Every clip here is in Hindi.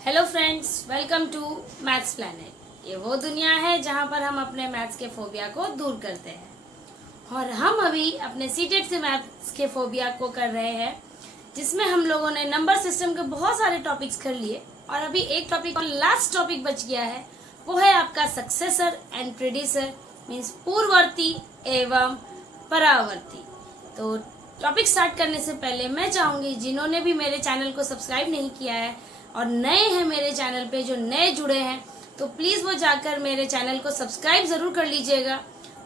Hello friends, welcome to Maths Planet. ये वो दुनिया है जहाँ पर हम अपने मैथ्स के फोबिया को दूर करते हैं। और हम अभी अपने सीटेट से मैथ्स के फोबिया को कर रहे हैं, जिसमें हम लोगों ने नंबर सिस्टम के बहुत सारे टॉपिक्स कर लिए और अभी एक टॉपिक और लास्ट टॉपिक बच गया है। वो है आपका सक्सेसर एंड प्रेडिसर, मीन्स पूर्ववर्ती एवं परावर्ती। तो टॉपिक स्टार्ट करने से पहले मैं चाहूंगी जिन्होंने भी मेरे चैनल को सब्सक्राइब नहीं किया है और नए हैं मेरे चैनल पे, जो नए जुड़े हैं, तो प्लीज वो जाकर मेरे चैनल को सब्सक्राइब जरूर कर लीजिएगा,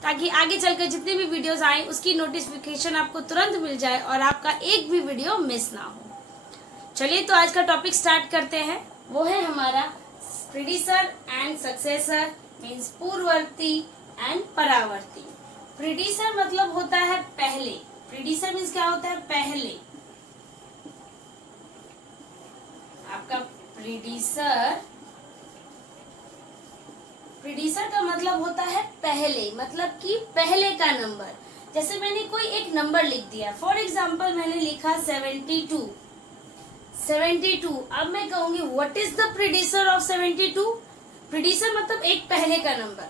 ताकि आगे चलकर जितनी भी वीडियोस आए उसकी नोटिफिकेशन आपको तुरंत मिल जाए और आपका एक भी वीडियो मिस ना हो। चलिए तो आज का टॉपिक स्टार्ट करते हैं। वो है हमारा प्रीडिसर एंड सक्सेसर, मीन्स पूर्ववर्ती एंड परावर्ती। प्रीडिसर मतलब होता है पहले। प्रीडिसर मीन्स क्या होता है? पहले। आपका प्रीडिसर का मतलब होता है पहले, मतलब कि पहले का नंबर। जैसे मैंने कोई एक नंबर लिख दिया, फॉर एग्जाम्पल मैंने लिखा 72। अब मैं कहूंगी what is the predecessor of 72? प्रीडिसर मतलब एक पहले का नंबर।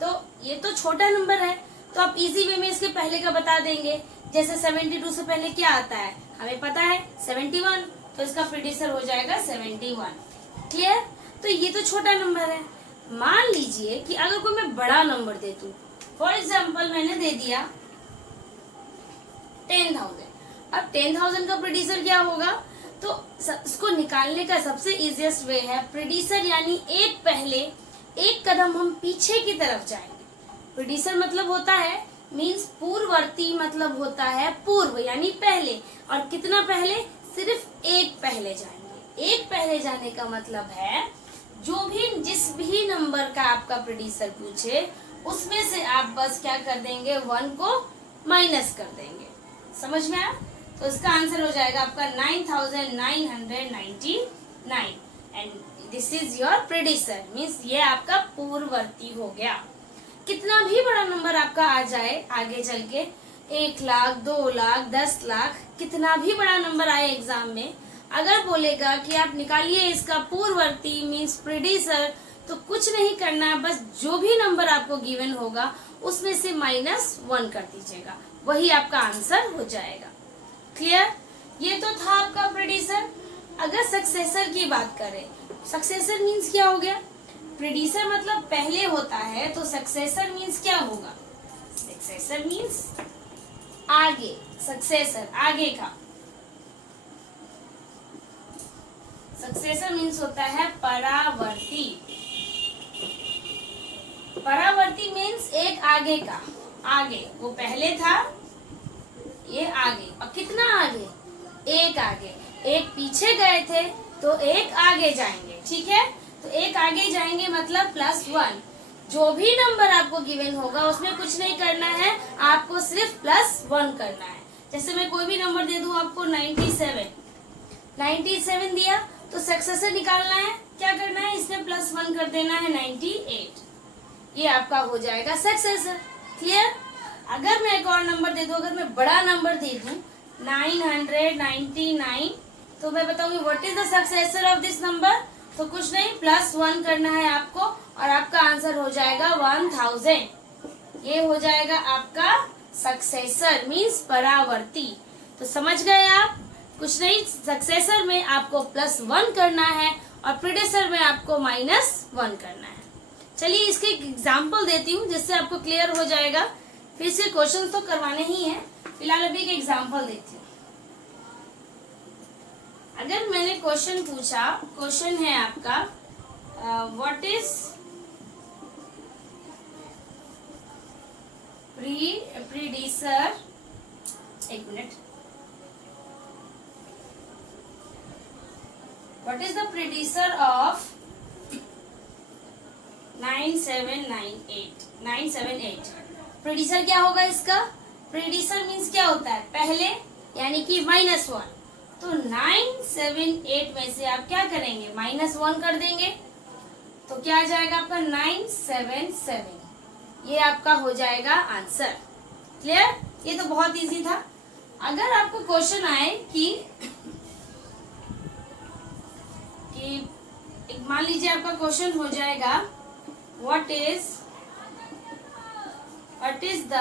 तो ये तो छोटा नंबर है, तो आप इजी वे में इसके पहले का बता देंगे। जैसे 72 से पहले क्या आता है हमें पता है, 71, तो इसका प्रीडिसर हो जाएगा 71। क्लियर? तो ये तो छोटा नंबर है। मान लीजिए कि अगर कोई मैं बड़ा नंबर दे दूं, फॉर एग्जाम्पल मैंने दे दिया 10,000। अब 10,000 का प्रीडिसर क्या होगा? तो इसको निकालने का सबसे इजीएस्ट वे है प्रीडिसर, यानी एक पहले एक कदम हम पीछे की तरफ जाएंगे। प्रीडिसर मतलब होता है मीन्स पूर्ववर्ती, मतलब होता है पूर्व यानी पहले। और कितना पहले? सिर्फ एक पहले जाएंगे। एक पहले जाने का मतलब है जिस भी नंबर का आपका प्रीडिसर पूछे उसमें से आप बस क्या कर देंगे, 1 को माइनस कर देंगे। समझ में आया? तो इसका आंसर हो जाएगा आपका 9,999 and this is your predecessor, means ये आपका पूर्ववर्ती हो गया। कितना भी बड़ा नंबर आपका आ जाए आगे चल के, 1 लाख, 2 लाख, 10 लाख, कितना भी बड़ा नंबर आए एग्जाम में, अगर बोलेगा कि आप निकालिए इसका पूर्ववर्ती मीन्स प्रीडिसर, तो कुछ नहीं करना है, बस जो भी नंबर आपको गिवन होगा उसमें से -1 कर दीजिएगा, वही आपका आंसर हो जाएगा। क्लियर? ये तो था आपका प्रीडिसर। अगर सक्सेसर की बात करें, सक्सेसर मीन्स क्या हो गया? प्रीडिसर मतलब पहले होता है, तो सक्सेसर मीन्स क्या होगा? सक्सेसर मीन्स आगे, सक्सेसर आगे का। सक्सेसर मीन्स होता है परावर्ती। परावर्ती मीन्स एक आगे का। आगे, वो पहले था, ये आगे। और कितना आगे? एक आगे। एक पीछे गए थे तो एक आगे जाएंगे। ठीक है? तो एक आगे जाएंगे मतलब +1। जो भी नंबर आपको गिवन होगा उसमें कुछ नहीं करना है, आपको सिर्फ +1 करना है। जैसे मैं कोई भी नंबर दे दूं आपको 97 दिया, तो सक्सेसर निकालना है, क्या करना है, इसमें +1 कर देना है 98। ये आपका हो जाएगा सक्सेसर। क्लियर? अगर मैं एक और नंबर दे दूं, अगर मैं बड़ा नंबर दे दूं 999, तो मैं बताऊंगी what is the successor of this number? तो कुछ नहीं, +1 करना है आपको और आपका आंसर हो जाएगा 1000। ये हो जाएगा आपका सक्सेसर मीन्स परावर्ती। तो समझ गए आप? कुछ नहीं, सक्सेसर में आपको +1 करना है और प्रीडिसर में आपको -1 करना है। चलिए इसके एग्जाम्पल देती हूँ जिससे आपको क्लियर हो जाएगा। फिर इसके क्वेश्चन तो करवाने ही है, फिलहाल अभी एक एग्जाम्पल देती हूँ। अगर मैंने क्वेश्चन पूछा, क्वेश्चन है आपका व्हाट इज प्रीडिसर, एक मिनट, what is the predecessor of 9798? Predecessor क्या होगा इसका? प्रीडिसर मीन्स क्या होता है? पहले, यानी कि -1। तो 978 में से आप क्या करेंगे? -1 कर देंगे, तो क्या आ जाएगा आपका 977। ये आपका हो जाएगा आंसर। क्लियर? ये तो बहुत इजी था। अगर आपको क्वेश्चन आए कि लीजिए आपका क्वेश्चन हो जाएगा what is the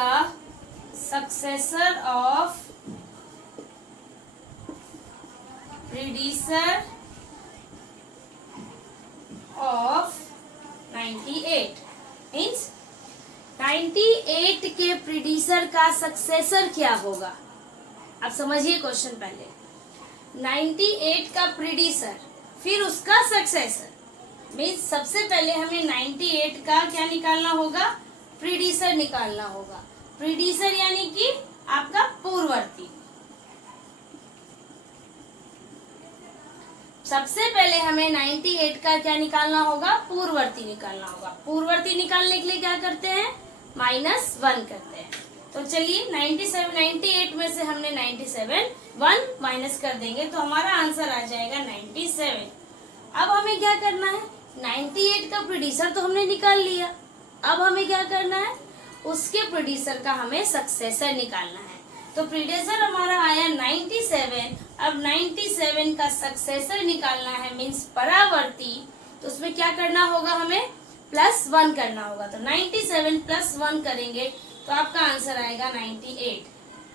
successor of predecessor of 98 means 98 के प्रीडिसर का सक्सेसर क्या होगा। अब समझिए क्वेश्चन पहले, 98 का प्रीडिसर फिर उसका सक्सेसर मीन्स सबसे पहले हमें 98 का क्या निकालना होगा, प्रीडिसर निकालना होगा। प्रीडिसर यानी कि आपका पूर्ववर्ती। सबसे पहले हमें 98 का क्या निकालना होगा, पूर्ववर्ती निकालना होगा। पूर्ववर्ती निकालने के लिए क्या करते हैं, -1 करते हैं। तो चलिए 98 में से हमने 97 1 माइनस कर देंगे तो हमारा आंसर आ जाएगा 97। अब हमें क्या करना है, 98 का प्रोड्यूसर तो हमने निकाल लिया, अब हमें क्या करना है, उसके प्रोड्यूसर का हमें सक्सेसर निकालना है। तो प्रीडेसर हमारा आया 97, अब 97 का सक्सेसर निकालना है मीन्स परावर्ती। तो उसमें क्या करना होगा, हमें +1 करना होगा। तो 97 + 1 करेंगे तो आपका आंसर आएगा 98।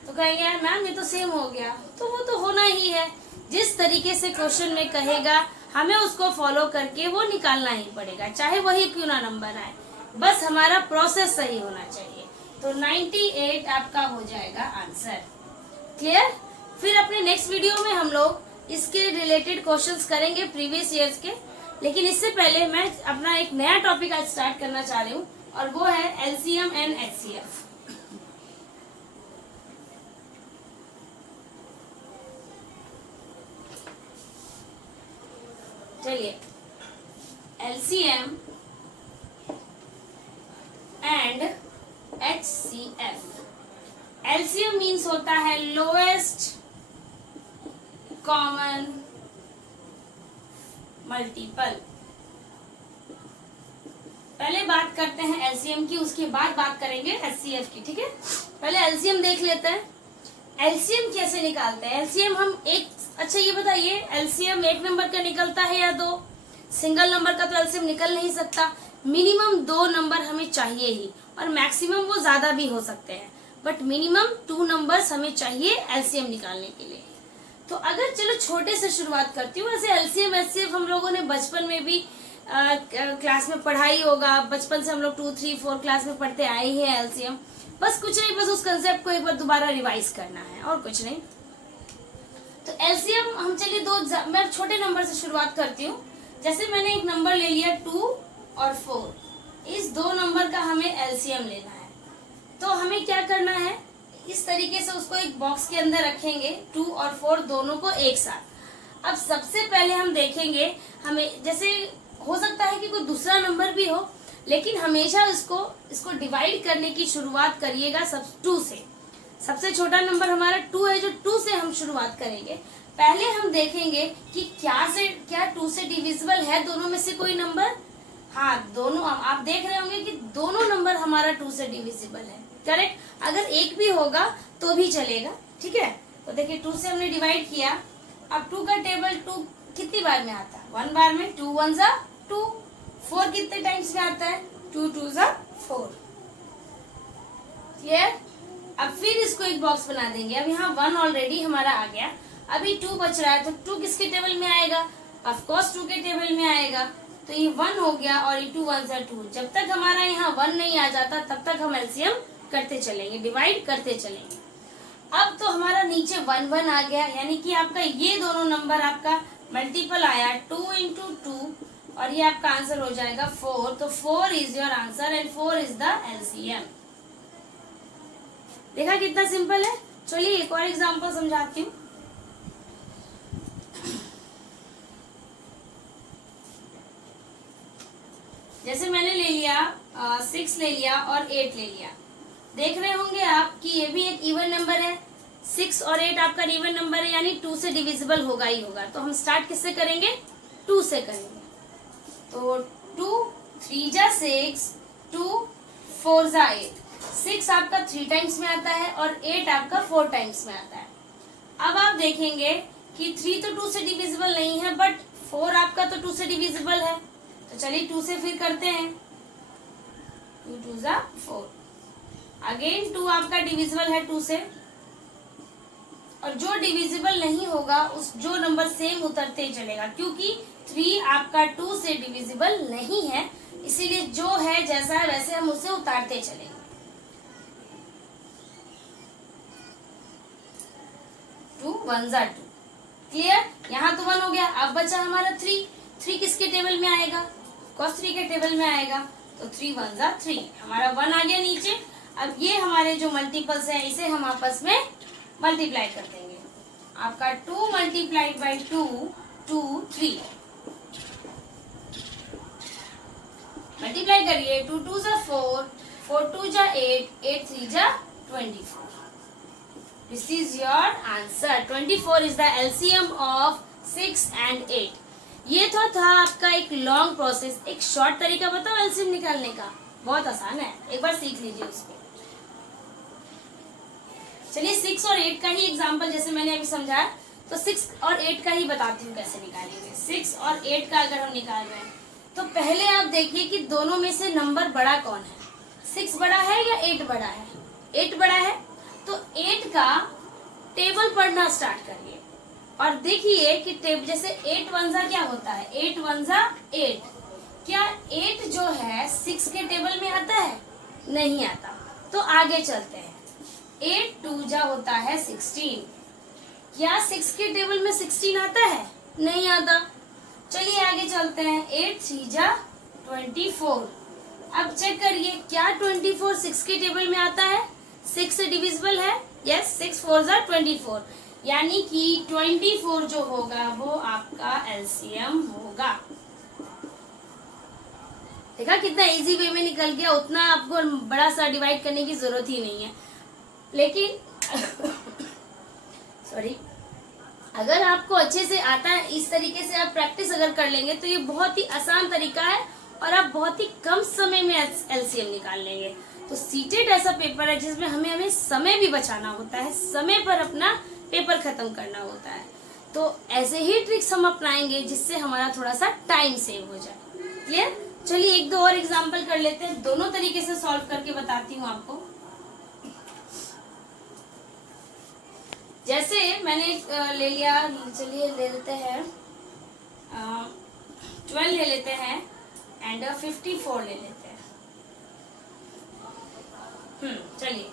तो कहेंगे यार मैम ये तो सेम हो गया, तो वो तो होना ही है। जिस तरीके से क्वेश्चन में कहेगा हमें उसको फॉलो करके वो निकालना ही पड़ेगा, चाहे वही क्यों ना नंबर आए, बस हमारा प्रोसेस सही होना चाहिए। तो 98 आपका हो जाएगा आंसर। क्लियर। फिर अपने नेक्स्ट वीडियो में हम लोग इसके रिलेटेड क्वेश्चंस करेंगे प्रीवियस ईयर्स के, लेकिन इससे पहले मैं अपना एक नया टॉपिक आज स्टार्ट करना चाह रही हूँ और वो है एलसीएम एंड एचसीएफ। चलिए, LCM and HCF. LCM means होता है लोएस्ट कॉमन मल्टीपल। पहले बात करते हैं एलसीएम की, उसके बाद बात करेंगे एचसीएफ की, ठीक है। पहले एलसीएम देख लेते हैं। एलसीएम कैसे निकालते हैं, एलसीएम हम एक, अच्छा ये बताइए एलसीएम एक नंबर का निकलता है या 2? सिंगल नंबर का तो एलसीएम निकल नहीं सकता, मिनिमम 2 नंबर हमें चाहिए ही, और मैक्सिमम वो ज्यादा भी हो सकते हैं, बट मिनिमम 2 नंबर्स हमें चाहिए एलसीएम निकालने के लिए। तो अगर चलो छोटे से शुरुआत करती हूँ। वैसे एलसीएम एचसीएफ हम लोगों ने बचपन में भी क्लास में पढ़ाई होगा, बचपन से हम लोग 2, 3, 4 क्लास में पढ़ते आए हैं एलसीएम। बस कुछ नहीं, बस उस कंसेप्ट को एक बार दोबारा रिवाइज करना है और कुछ नहीं। तो एलसीएम हम चलिए मैं छोटे नंबर से शुरुआत करती हूँ। जैसे मैंने एक नंबर ले लिया 2 और 4, इस 2 नंबर का हमें एलसीएम लेना है। तो हमें क्या करना है, इस तरीके से उसको एक बॉक्स के अंदर रखेंगे, 2 और 4 दोनों को एक साथ। अब सबसे पहले हम देखेंगे, हमें जैसे हो सकता है कि कोई दूसरा नंबर भी हो, लेकिन हमेशा इसको डिवाइड करने की शुरुआत करिएगा सब 2 से। सबसे छोटा नंबर हमारा 2 है, जो 2 से हम शुरुआत करेंगे। पहले हम देखेंगे कि क्या 2 से डिविजिबल है दोनों में से कोई नंबर। हाँ, दोनों, आप देख रहे होंगे कि दोनों नंबर हमारा 2 से डिविजिबल है, करेक्ट। अगर एक भी होगा तो भी चलेगा, ठीक है। तो देखिए 2 से हमने डिवाइड किया, अब 2 का टेबल 2 कितनी बार में आता है, 1 बार में, 2 1 जा 2। 4 कितने टाइम्स में आता है, 2 2 जा 4। क्लियर। अब फिर इसको एक बॉक्स बना देंगे। अब यहाँ 1 ऑलरेडी हमारा आ गया, अभी 2 बच रहा है, तो 2 किसके टेबल में आएगा, ऑफ कोर्स 2 के टेबल में आएगा। तो ये 1 हो गया और ये 2 1 जा 2। जब तक हमारा यहाँ 1 नहीं आ जाता तब तक हम एलसीएम करते चलेंगे, डिवाइड करते चलेंगे। अब तो हमारा नीचे 1 1 आ गया, यानी कि आपका ये दोनों नंबर आपका मल्टीपल आया, 2 × 2, और ये आपका आंसर हो जाएगा 4। तो 4 is your answer and 4 is the LCM. देखा कितना सिंपल है। चलिए एक और एग्जांपल समझाती हूँ। जैसे मैंने ले लिया 6 ले लिया और 8 ले लिया। देख रहे होंगे आप कि ये भी एक इवन नंबर है, 6 और 8 आपका इवन नंबर है, यानी 2 से डिविजिबल होगा ही होगा। तो हम स्टार्ट किससे करेंगे, 2 से करेंगे। तो 2 3 जा 6, 2 4 जा 8। 6 आपका 3 टाइम्स में आता है और 8 आपका 4 टाइम्स में आता है। अब आप देखेंगे कि 3 तो 2 से डिविजिबल नहीं है, बट 4 आपका तो 2 से डिविजिबल है। तो चलिए 2 से फिर करते हैं। 2 2 जा 4। अगेन 2 आपका डिविजिबल है 2 से, और जो डिविजिबल नहीं होगा उस जो नंबर सेम उतरते ही चलेगा, क्योंकि 3 आपका 2 से डिविजिबल नहीं है, इसीलिए जो है जैसा है वैसे हम उसे उतारते चलेंगे। 2 1 जा 2। क्लियर? यहाँ तो 1 हो गया। अब बचा हमारा 3। 3 किसके टेबल में आएगा? ऑफकोर्स 3 के टेबल में आएगा। तो 3 1 जा 3, हमारा 1 आ गया नीचे। अब ये हमारे जो मल्टीपल्स है इसे हम आपस में मल्टीप्लाई कर देंगे। आपका 2 मल्टीप्लाइड बाई 2 2 3। मल्टीप्लाई करिए। 2 2 जा 4, 4 2 जा 8, 8 3 जा 24। This is your answer. 24 is the LCM of 6 and 8. ये तो था आपका एक लॉन्ग प्रोसेस। एक शॉर्ट तरीका बताओ एलसीएम निकालने का, बहुत आसान है, एक बार सीख लीजिए उसको। चलिए 6 और 8 का ही एग्जांपल जैसे मैंने अभी समझाया, तो 6 और 8 का ही बताती हूँ कैसे निकालेंगे। 6 और 8 का अगर हम निकाल रहे हैं तो पहले आप देखिए कि दोनों में से नंबर बड़ा कौन है। 6 बड़ा है या 8 बड़ा है? 8 बड़ा है, तो 8 का टेबल पढ़ना स्टार्ट करिए और देखिए कि टेबल जैसे 8 1 जा क्या होता है? 8 1 जा 8। क्या 8 जो है 6 के टेबल में आता है? नहीं आता। तो आगे चलते हैं। 8 2 जा होता है 16। क्या 6 के टेबल में 16 आता है? नहीं आता। चलिए आगे चलते हैं। 8 3 जा 24। अब चेक करिए क्या 24 6 के टेबल में आता है? 6 से डिविजिबल है। यस, 6 4 जा 24, यानी कि 24 जो होगा वो आपका एलसीएम होगा। देखा कितना इजी वे में निकल गया, उतना आपको बड़ा सा डिवाइड करने की जरूरत ही नहीं है। लेकिन सॉरी, अगर आपको अच्छे से आता है, इस तरीके से आप प्रैक्टिस अगर कर लेंगे तो ये बहुत ही आसान तरीका है और आप बहुत ही कम समय में एलसीएम निकाल लेंगे। तो सीटेट ऐसा पेपर है जिसमें हमें समय भी बचाना होता है, समय पर अपना पेपर खत्म करना होता है। तो ऐसे ही ट्रिक्स हम अपनाएंगे जिससे हमारा थोड़ा सा टाइम सेव हो जाए। क्लियर? चलिए एक दो और एग्जांपल कर लेते हैं, दोनों तरीके से सॉल्व करके बताती हूँ आपको। जैसे मैंने ले लिया, चलिए ले लेते हैं 12 ले लेते हैं एंड 54 ले लेते हैं। चलिए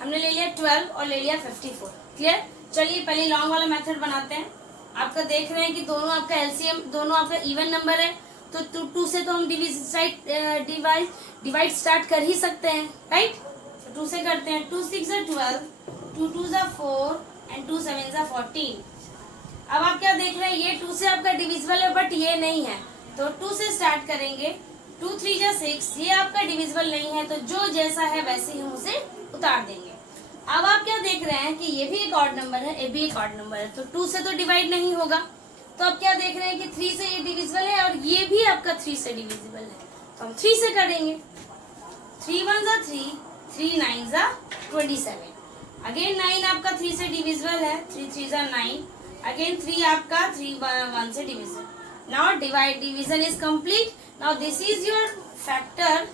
हमने ले लिया 12 और ले लिया 54। क्लियर? चलिए पहले लॉन्ग वाला मेथड बनाते हैं। आपका देख रहे हैं कि दोनों आपका एलसीएम, दोनों आपका इवन नंबर है, तो 2 से तो हम डिवाइड स्टार्ट कर ही सकते हैं, राइट? तो 2 से करते हैं। 2 6 जा 12, 2 2 जा 4 एंड 2 7 जा 14। अब आप क्या देख रहे हैं, ये 2 से आपका डिविजिबल है बट ये नहीं है, तो 2 से स्टार्ट करेंगे। 2 3 जा 6, ये आपका डिविजिबल नहीं है, तो जो जैसा है वैसे ही हम उसे उतार देंगे। अब आप क्या देख रहे हैं कि ये भी एक ऑड नंबर है, ये भी एक ऑड नंबर है, तो 2 से तो डिवाइड नहीं होगा, तो अब क्या देख रहे हैं कि 3 से ये डिविजिबल है और ये भी आपका 3 से डिविजिबल है, तो हम 3 से करेंगे। 3 1 जा 3, 3 9 जा 27। अगेन 9 आपका 3 से डिविजिबल है, 3 3 जा 9। अगेन 3 आपका 3 1 से divisible. Now division is complete. Now this is your factor,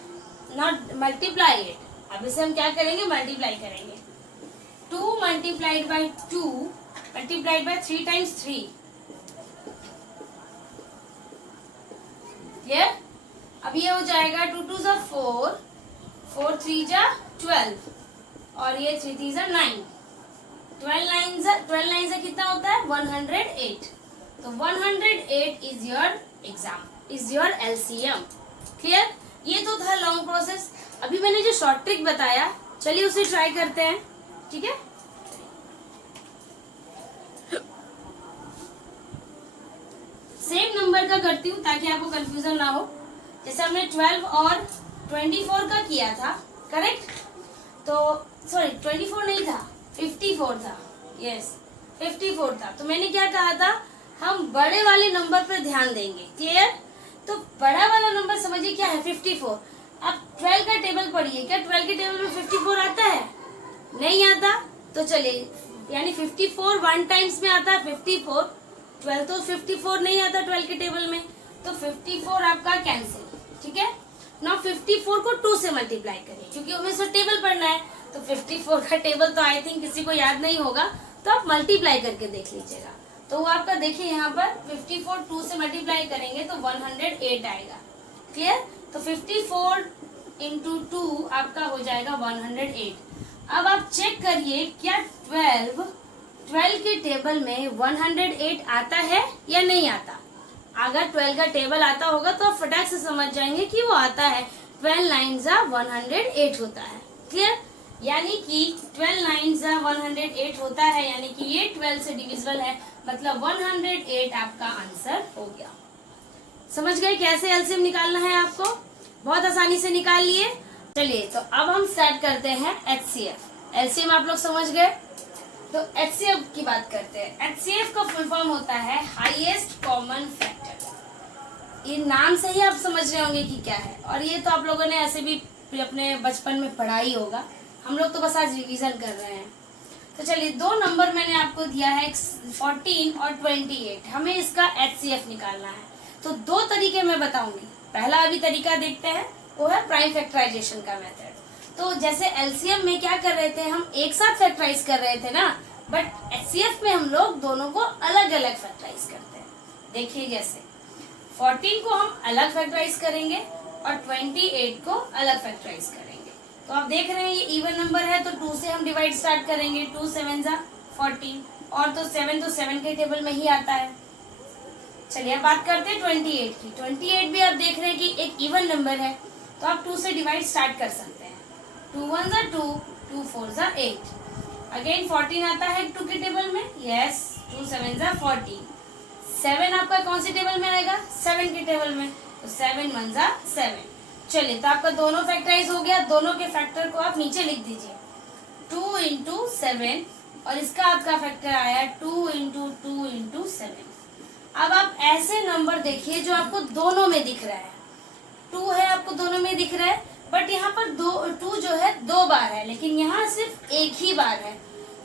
not multiply it. अब इसे हम क्या करेंगे? मल्टीप्लाई करेंगे। 2 multiplied by 2 multiplied by 3 times 3। Clear? अब ये हो जाएगा 2 2 जा 4, 4 3 जा 12 और ये 3 3 जा 9। 12 9 से कितना होता है? 108। तो 108 इज योर एलसीएम। क्लियर? ये तो था लॉन्ग प्रोसेस। अभी मैंने जो शॉर्ट ट्रिक बताया, चलिए उसे ट्राई करते हैं। ठीक है? सेम नंबर का करती हूँ ताकि आपको कंफ्यूजन ना हो। जैसे हमने 12 और 24 का किया था, करेक्ट? तो सॉरी 24 नहीं था, 54 था। यस 54 था। तो मैंने क्या कहा था, हम बड़े वाले नंबर पर ध्यान देंगे। क्लियर? तो बड़ा वाला नंबर समझिए क्या है? 54। अब 12 का टेबल पढ़िए, क्या 12 के टेबल में 54 आता है? नहीं आता। तो चलिए, यानी 54 1 टाइम्स में आता है 54, 12 तो 54 नहीं आता 12 के टेबल में, तो 54 आपका कैंसिल, ठीक है। नाउ 54 को 2 से मल्टीप्लाई करिए, क्योंकि हमें इसमें टेबल पढ़ना है, तो 54 का टेबल तो आई थिंक किसी को याद नहीं होगा, तो आप मल्टीप्लाई करके देख लीजिएगा। तो वो आपका देखिए यहाँ पर 54 2 से मल्टीप्लाई करेंगे तो 108 आएगा, क्लियर। तो 54 इंटू 2 आपका हो जाएगा 108। अब आप चेक करिए क्या 12 के टेबल में 108 आता है या नहीं आता। अगर 12 का टेबल आता होगा तो आप फटाक से समझ जाएंगे कि वो आता है। 12 9 जा 108 होता है, क्लियर। यानी कि 12 9 जा 108 होता है, यानी कि ये 12 से डिविजिबल है, मतलब 108 आपका आंसर हो गया। समझ गए कैसे एलसीएम निकालना है आपको? बहुत आसानी से निकाल लिए। चलिए तो अब हम स्टार्ट करते हैं एचसीएफ। एलसीएम आप लोग समझ गए, तो एचसीएफ की बात करते हैं। एचसीएफ का फुल फॉर्म होता है हाईएस्ट कॉमन फैक्टर। ये नाम से ही आप समझ रहे होंगे कि क्या है, और ये तो आप लोगों ने ऐसे भी अपने बचपन में पढ़ा ही होगा। हम लोग तो बस आज रिवीजन कर रहे हैं। तो चलिए, दो नंबर मैंने आपको दिया है 14 और 28, हमें इसका एचसीएफ निकालना है। तो दो तरीके मैं बताऊंगी। पहला अभी तरीका देखते हैं, वो है प्राइम फैक्टराइजेशन का मेथड। तो जैसे एलसीएम में क्या कर रहे थे, हम एक साथ फैक्टराइज कर रहे थे ना, बट एचसीएफ में हम लोग दोनों को अलग अलग फैक्टराइज करते हैं। देखिए जैसे 14 को हम अलग फैक्टराइज करेंगे और 28 को अलग फैक्टराइज करेंगे। तो आप देख रहे हैं ये इवन नंबर है, तो 2 से हम डिवाइड स्टार्ट करेंगे। 2 7 जा 14, और तो 7 के टेबल में ही आता है। चलिए अब बात करते हैं 28 की। 28 भी आप देख रहे हैं कि एक इवन नंबर है, तो आप 2 से डिवाइड स्टार्ट कर सकते हैं। 2 1 जा 2, 2 4 जा 8। अगेन 14 आता है 2 के टेबल में, यस। 2 7 जा 14। 7 आपका कौन से टेबल में आएगा? 7 के टेबल में, तो 7 1 जा 7। चलिए तो आपका दोनों फैक्टराइज हो गया। दोनों के फैक्टर को आप नीचे लिख दीजिए। 2 इंटू 7, और इसका आपका फैक्टर आया 2 इंटू 2 इंटू 7। अब आप ऐसे नंबर देखिए जो आपको दोनों में दिख रहा है। 2 है आपको दोनों में दिख रहा है, बट यहाँ पर 2 जो है 2 बार है, लेकिन यहाँ सिर्फ एक ही बार है।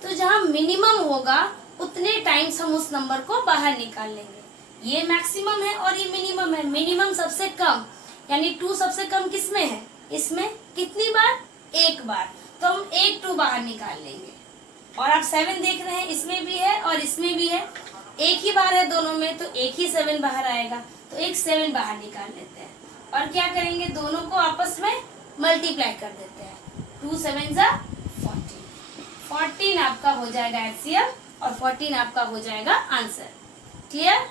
तो जहाँ मिनिमम होगा उतने टाइम्स हम उस नंबर को बाहर निकाल लेंगे। ये मैक्सिमम है और ये मिनिमम है। मिनिमम सबसे कम, यानी 2 सबसे कम किसमें है? इसमें कितनी बार? एक बार। तो हम एक 2 बाहर निकाल लेंगे। और आप 7 देख रहे हैं, इसमें भी है और इसमें भी है, एक ही बार है दोनों में, तो एक ही 7 बाहर आएगा। तो एक 7 बाहर निकाल लेते हैं और क्या करेंगे, दोनों को आपस में मल्टीप्लाई कर देते हैं। 2 7 जा 14। 14 आपका हो जाएगा एचसीएफ, और 14 आपका हो जाएगा आंसर। क्लियर?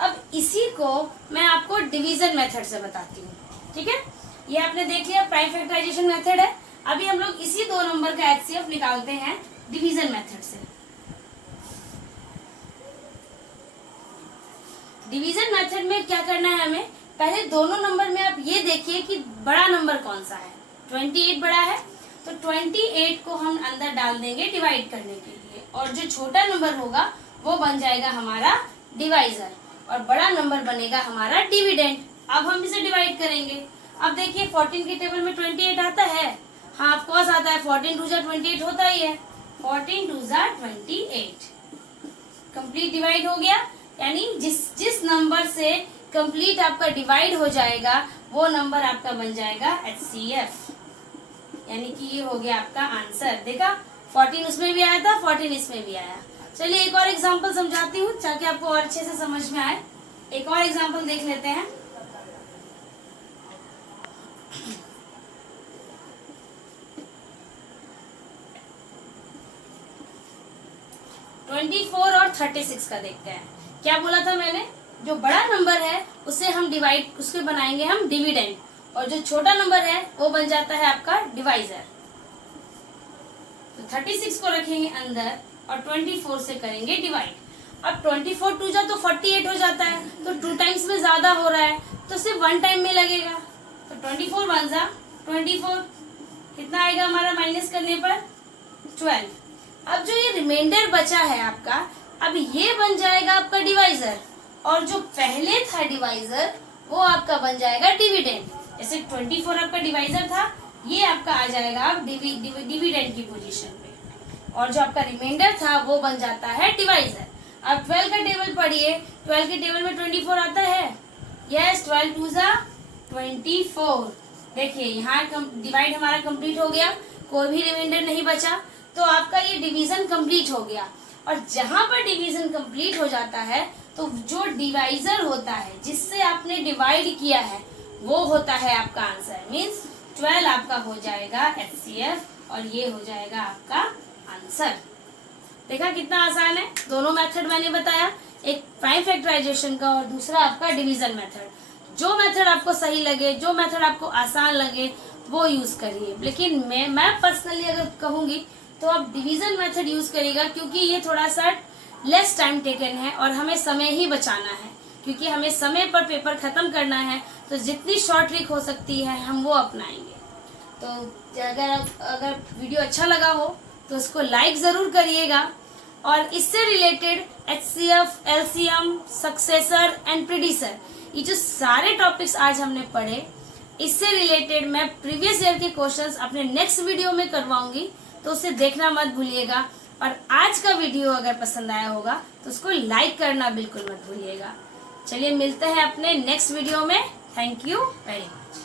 अब इसी को मैं आपको डिवीजन मेथड से बताती हूँ, ठीक है। ये आपने देख लिया प्राइम फैक्टराइजेशन मेथड है। अभी हम लोग इसी 2 नंबर का एचसीएफ निकालते हैं डिवीजन मेथड से। डिवीजन मेथड में क्या करना है हमें, पहले दोनों नंबर में आप ये देखिए कि बड़ा नंबर कौन सा है। 28 बड़ा है, तो 28 को हम अंदर डाल देंगे डिवाइड करने के लिए, और जो छोटा नंबर होगा वो बन जाएगा हमारा डिवाइजर, और बड़ा नंबर बनेगा हमारा डिविडेंड। अब हम इसे डिवाइड करेंगे। अब देखिए 14 के टेबल में 28 आता है, हाँ ऑफ कोर्स आता है। 14 2 जा 28 होता ही है। 14 2 जा 28 कंप्लीट डिवाइड हो गया। यानी जिस नंबर से कंप्लीट आपका डिवाइड हो जाएगा वो नंबर आपका बन जाएगा एचसीएफ, यानी कि ये हो गया आपका आंसर। देखा, 14 उसमें भी आया था, 14 इसमें भी आया। चलिए एक और एग्जांपल समझाती हूँ ताकि आपको और अच्छे से समझ में आए। एक और एग्जांपल देख लेते हैं। ट्वेंटी 24 और 36 का देखते हैं। क्या बोला था मैंने, जो बड़ा नंबर है उसे हम डिवाइड, उसके बनाएंगे हम डिविडेंड, और जो छोटा नंबर है वो बन जाता है आपका डिवाइजर। तो 36 को रखेंगे अंदर और 24 से करेंगे डिवाइड। अब 24 2 जा तो 48 हो जाता है, तो 2 टाइम्स में ज्यादा हो रहा है, तो सिर्फ 1 टाइम में लगेगा। तो 24 1 जा 24, कितना आएगा हमारा माइनस करने पर? 12। अब जो ये रिमाइंडर बचा है आपका, अब ये बन जाएगा आपका डिवाइजर, और जो पहले था डिवाइजर वो आपका बन जाएगा डिविडेंड। जैसे 24 आपका डिवाइजर था, ये आपका आ जाएगा अब डिविडेंड की पोजीशन पे, और जो आपका रिमाइंडर था वो बन जाता है डिवाइजर। अब 12 का टेबल पढ़िए। 12 के टेबल में 24 आता है, यस 12 2 जा 24। देखिए यहाँ डिवाइड हमारा कंप्लीट हो गया, कोई भी रिमाइंडर नहीं बचा, तो आपका ये डिवीजन कंप्लीट हो गया। और जहां पर डिवीजन कंप्लीट हो जाता है तो जो डिवाइजर होता है जिससे आपने डिवाइड किया है वो होता है आपका आंसर। मीन्स 12 आपका हो जाएगा HCF और ये हो जाएगा आपका आंसर। देखा कितना आसान है। दोनों मेथड मैंने बताया, एक प्राइम फैक्टराइजेशन का और दूसरा आपका डिवीजन मेथड। जो मेथड आपको सही लगे, जो मेथड आपको आसान लगे वो यूज करिए। लेकिन मैं पर्सनली अगर कहूंगी तो आप डिवीजन मेथड यूज करिएगा, क्योंकि ये थोड़ा सा लेस टाइम टेकन है और हमें समय ही बचाना है, क्योंकि हमें समय पर पेपर खत्म करना है। तो जितनी शॉर्ट ट्रिक हो सकती है हम वो अपनाएंगे। तो अगर वीडियो अच्छा लगा हो तो उसको लाइक जरूर करिएगा। और इससे related HCF, LCM, successor and predecessor, ये जो सारे टॉपिक्स आज हमने पढ़े, इससे रिलेटेड मैं प्रीवियस ईयर के क्वेश्चंस अपने नेक्स्ट वीडियो में करवाऊंगी, तो उसे देखना मत भूलिएगा। और आज का वीडियो अगर पसंद आया होगा तो उसको लाइक करना बिल्कुल मत भूलिएगा। चलिए मिलते हैं अपने नेक्स्ट वीडियो में। Thank you very much.